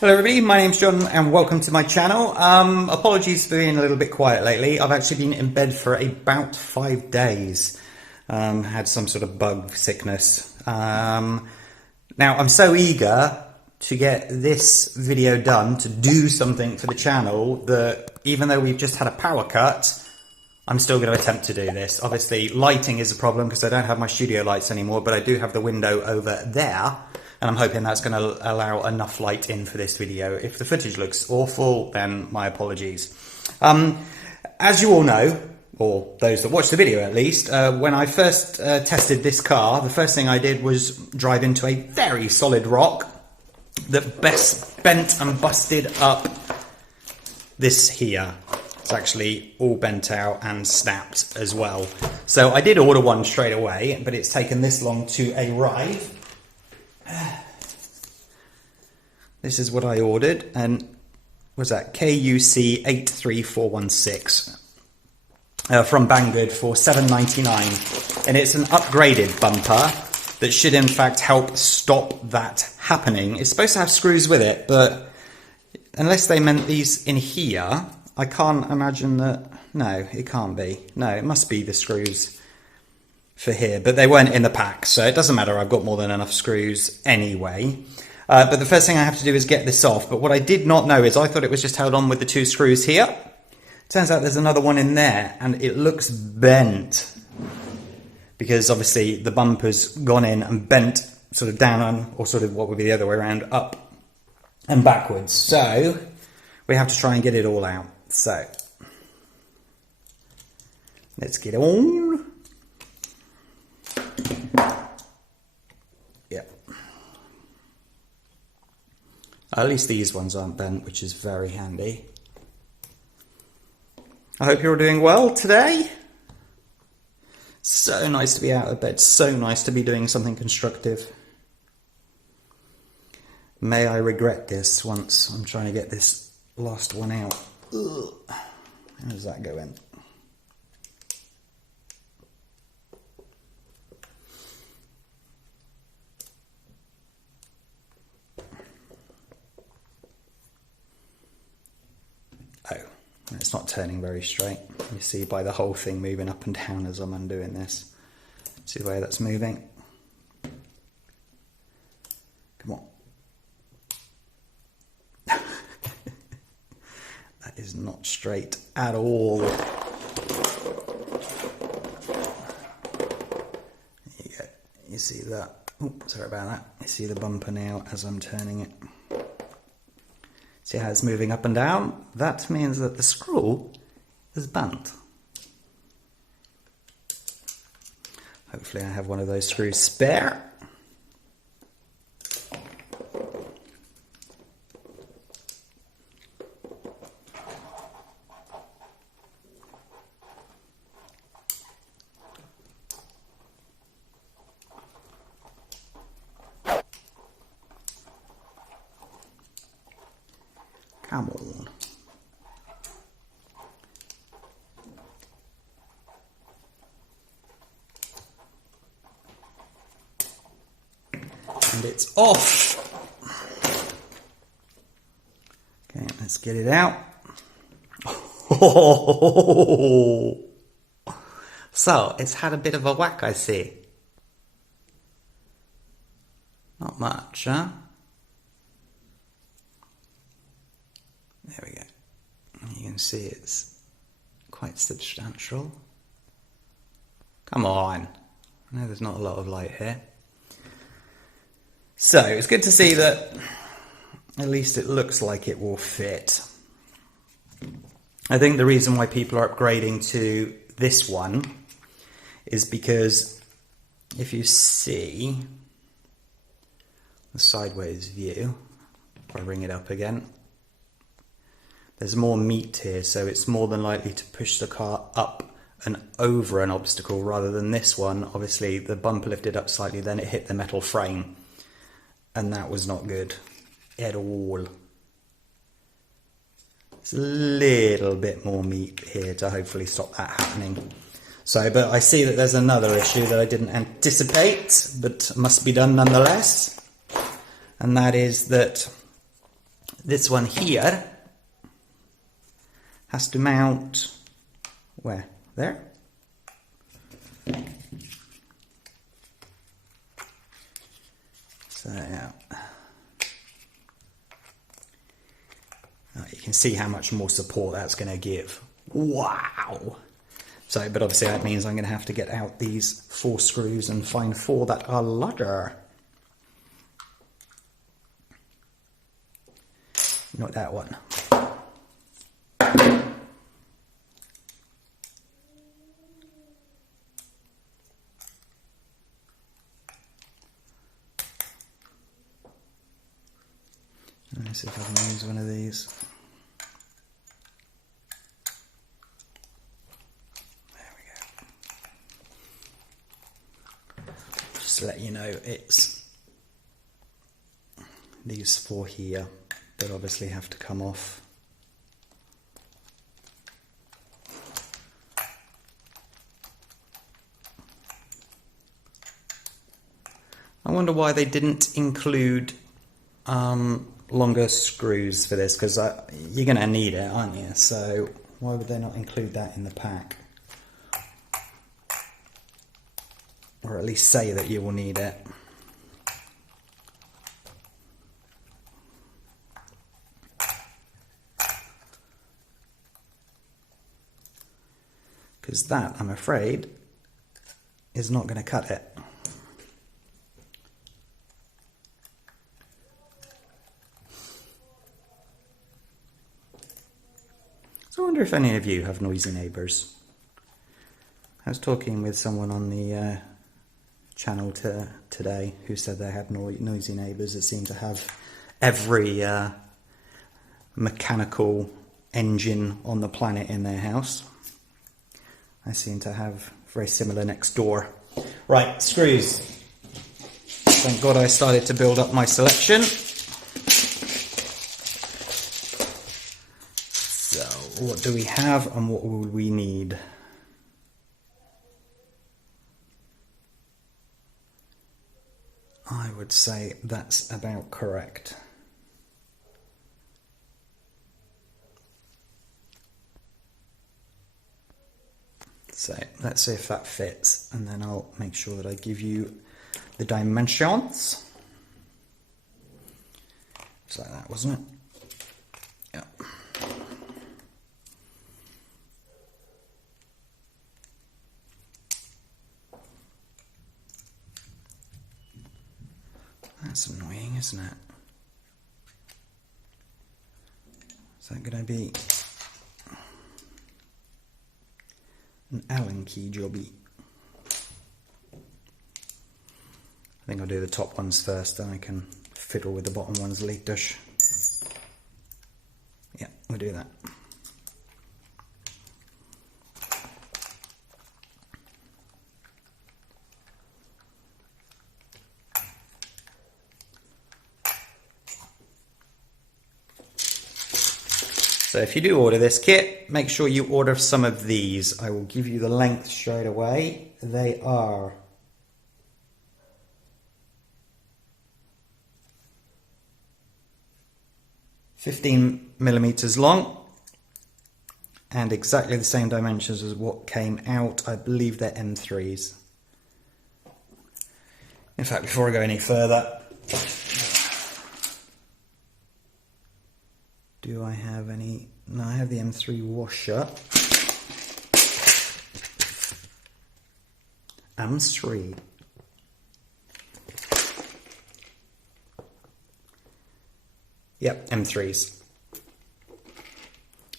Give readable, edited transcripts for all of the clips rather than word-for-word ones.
Hello everybody, my name's John and welcome to my channel. Apologies for being a little bit quiet lately. I've actually been in bed for about 5 days. Had some sort of bug sickness. Now I'm so eager to get this video done, to do something for the channel, that even though we've just had a power cut, I'm still going to attempt to do this. Obviously lighting is a problem because I don't have my studio lights anymore, but I do have the window over there. And I'm hoping that's going to allow enough light in for this video. If the footage looks awful, then my apologies. As you all know, or those that watch the video at least, when I first tested this car, the first thing I did was drive into a very solid rock that bent and busted up this here. It's actually all bent out and snapped as well. So I did order one straight away, but it's taken this long to arrive. This is what I ordered, and was that KUC 83416 from Banggood for $7.99, and it's an upgraded bumper that should in fact help stop that happening. It's supposed to have screws with it, but unless they meant these in here, I can't imagine that. No, it can't be. No, it must be the screws for here, but they weren't in the pack, so it doesn't matter. I've got more than enough screws anyway. But the first thing I have to do is get this off. But what I did not know is I thought it was just held on with the 2 screws here. Turns out there's another one in there, and it looks bent because obviously the bumper's gone in and bent sort of down, or sort of what would be the other way around, up and backwards. So we have to try and get it all out. So let's get on. Yep. At least these ones aren't bent, which is very handy. I hope you're all doing well today. So nice to be out of bed, so nice to be doing something constructive. May I regret this once I'm trying to get this last one out. Ugh. How does that go in? It's not turning very straight. You see by the whole thing moving up and down as I'm undoing this. See the way that's moving? Come on. That is not straight at all. There you go. You see that? Oh, sorry about that. You see the bumper now as I'm turning it. See how it's moving up and down? That means that the screw is bent. Hopefully I have one of those screws spare. Come on. And it's off. Okay, let's get it out. Oh. So, it's had a bit of a whack, I see. Not much, huh? There we go. You can see it's quite substantial. Come on. I know there's not a lot of light here. So it's good to see that at least it looks like it will fit. I think the reason why people are upgrading to this one is because if you see the sideways view, if I bring it up again, there's more meat here, so it's more than likely to push the car up and over an obstacle rather than this one. Obviously, the bumper lifted up slightly, then it hit the metal frame, and that was not good at all. There's a little bit more meat here to hopefully stop that happening. So, but I see that there's another issue that I didn't anticipate, but must be done nonetheless. And that is that This one here has to mount, where? There? So yeah. You can see how much more support that's going to give. Wow! So, but obviously that means I'm going to have to get out these 4 screws and find 4 that are larger. Not that one. Let's see if I can use one of these. There we go. Just to let you know, it's these 4 here that obviously have to come off. I wonder why they didn't include longer screws for this, because you're going to need it, aren't you? So why would they not include that in the pack? Or at least say that you will need it. Because that, I'm afraid, is not going to cut it. I wonder if any of you have noisy neighbours. I was talking with someone on the channel today who said they had noisy neighbours that seem to have every mechanical engine on the planet in their house. I seem to have very similar next door. Right, screws. Thank God I started to build up my selection. What do we have and what would we need? I would say that's about correct. So let's see if that fits, and then I'll make sure that I give you the dimensions. Just like that, wasn't it? Yeah. That's annoying, isn't it? Is that going to be an Allen key jobby? I think I'll do the top ones first, then I can fiddle with the bottom ones later. Yeah, we'll do that. So if you do order this kit, make sure you order some of these. I will give you the length straight away. They are 15mm long and exactly the same dimensions as what came out. I believe they're M3s. In fact, before I go any further, do I have any? No, I have the M3 washer. M3. Yep, M3s.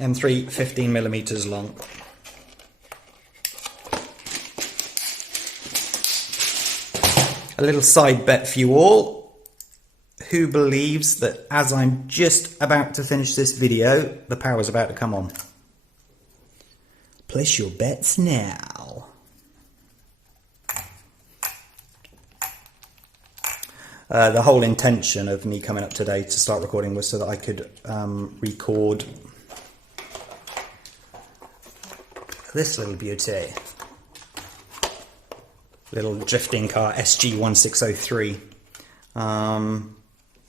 M3, 15mm long. A little side bet for you all. Who believes that as I'm just about to finish this video, the power's about to come on? Place your bets now. The whole intention of me coming up today to start recording was so that I could record this little beauty. Little drifting car SG1603.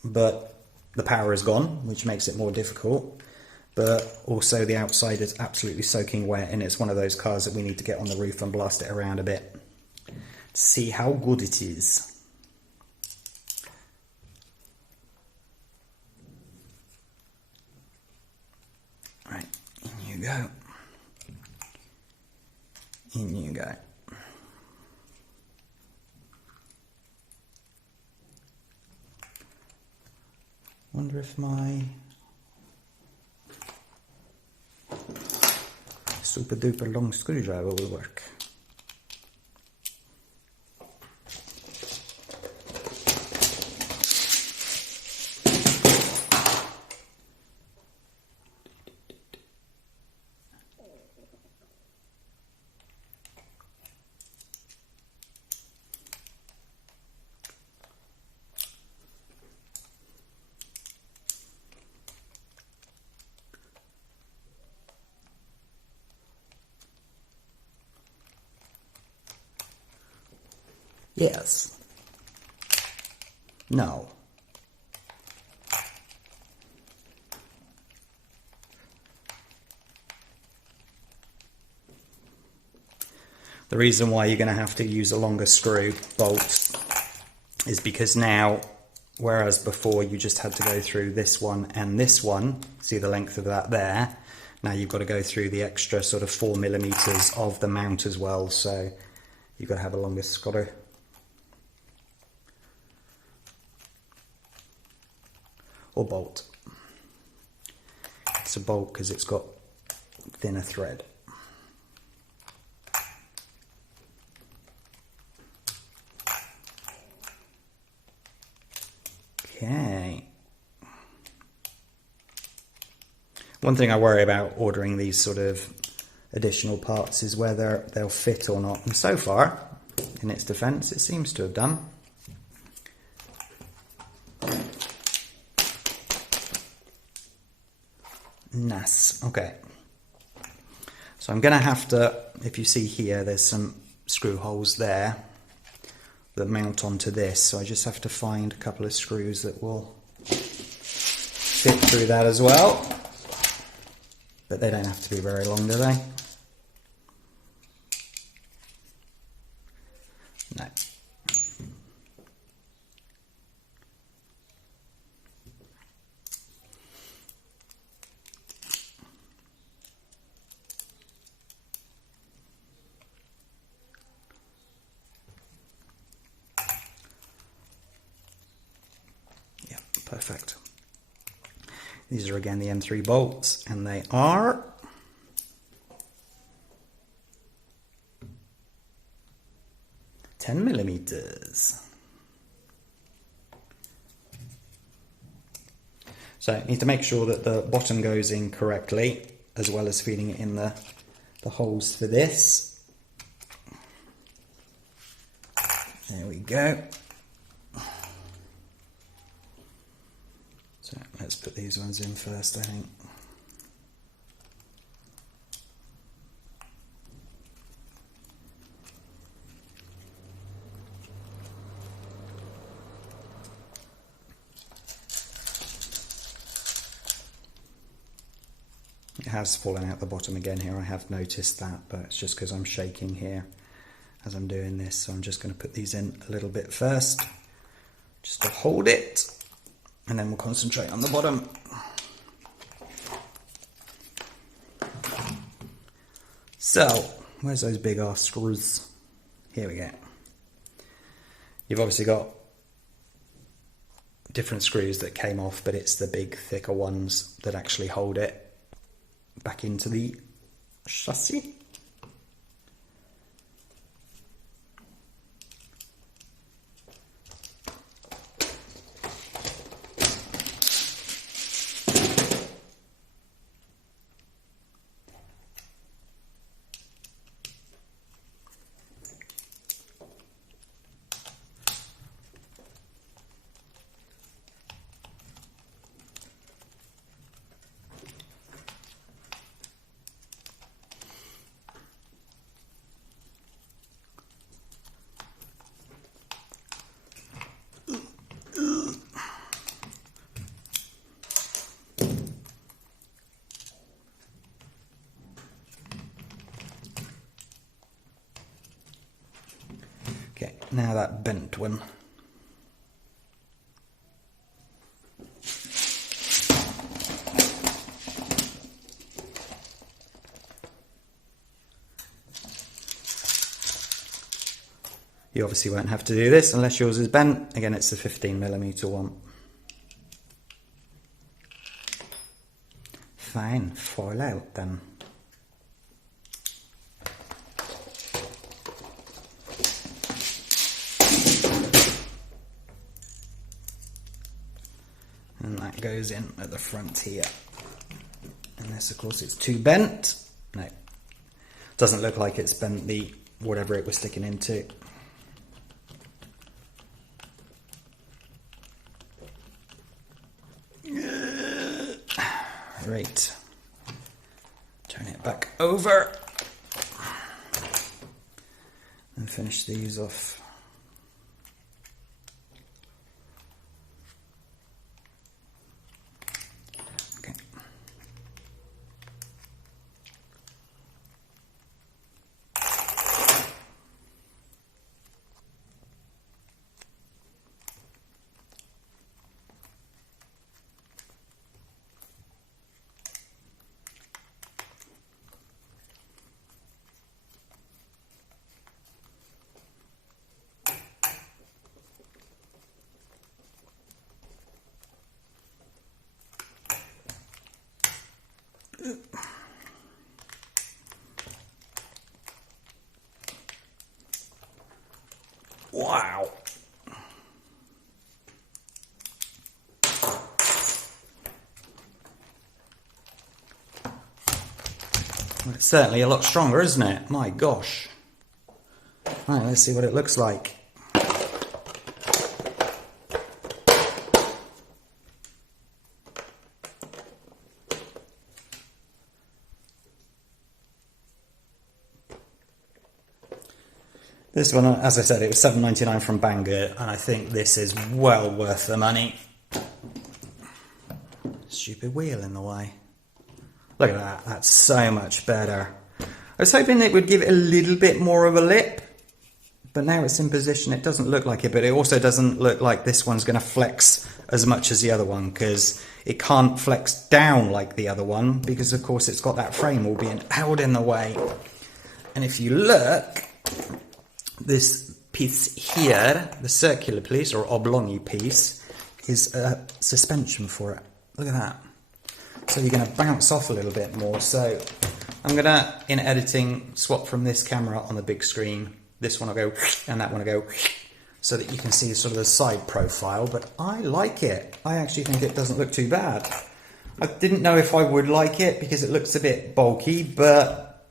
But the power is gone, which makes it more difficult. But also the outside is absolutely soaking wet, and it's one of those cars that we need to get on the roof and blast it around a bit to see how good it is. Right, in you go. In you go. Wonder if my super duper long screwdriver will work. Yes. No. The reason why you're going to have to use a longer screw bolt is because now, whereas before you just had to go through this one and this one, see the length of that there, now you've got to go through the extra sort of 4mm of the mount as well, so you've got to have a longer screw. Or bolt. It's a bolt because it's got thinner thread. Okay. One thing I worry about ordering these sort of additional parts is whether they'll fit or not. And so far, in its defense, it seems to have done. Nice. Okay. So I'm going to have to, if you see here, there's some screw holes there that mount onto this. So I just have to find a couple of screws that will fit through that as well. But they don't have to be very long, do they? No. Yeah, perfect. These are again the M3 bolts, and they are 10mm. So you need to make sure that the bottom goes in correctly, as well as feeding it in the holes for this. There we go. So let's put these ones in first, I think. It has fallen out the bottom again here, I have noticed that, but it's just because I'm shaking here as I'm doing this, so I'm just going to put these in a little bit first, just to hold it, and then we'll concentrate on the bottom. So, where's those big ass screws? Here we go. You've obviously got different screws that came off, but it's the big thicker ones that actually hold it back into the chassis. Now that bent one. You obviously won't have to do this unless yours is bent. Again, it's a 15mm one. Fine, fall out then. And that goes in at the front here. Unless of course it's too bent. No, doesn't look like it's bent the whatever it was sticking into. Right, turn it back over and finish these off. Okay. Wow. Well, it's certainly a lot stronger, isn't it? My gosh. Right, let's see what it looks like. This one, as I said, it was $7.99 from Banggood, and I think this is well worth the money. Stupid wheel in the way. Look at that, that's so much better. I was hoping it would give it a little bit more of a lip, but now it's in position, it doesn't look like it, but it also doesn't look like this one's going to flex as much as the other one, because it can't flex down like the other one, because of course it's got that frame all being held in the way. And if you look, this piece here, the circular piece or oblongy piece, is a suspension for it. Look at that. So you're going to bounce off a little bit more. So I'm going to, in editing, swap from this camera on the big screen. This one will go and that one will go, so that you can see sort of the side profile. But I like it. I actually think it doesn't look too bad. I didn't know if I would like it because it looks a bit bulky, but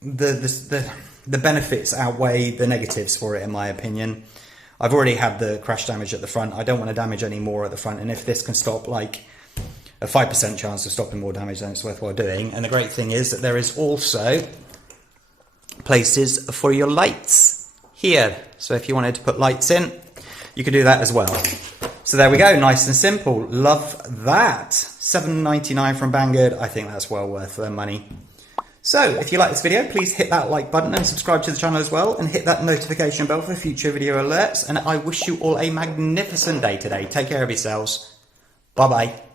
the benefits outweigh the negatives for it, in my opinion. I've already had the crash damage at the front. I don't want to damage any more at the front. And if this can stop like a 5% chance of stopping more damage, then it's worthwhile doing. And the great thing is that there is also places for your lights here. So if you wanted to put lights in, you could do that as well. So there we go, nice and simple. Love that. $7.99 from Banggood. I think that's well worth their money. So, if you like this video, please hit that like button and subscribe to the channel as well, and hit that notification bell for future video alerts. And I wish you all a magnificent day today. Take care of yourselves. Bye-bye.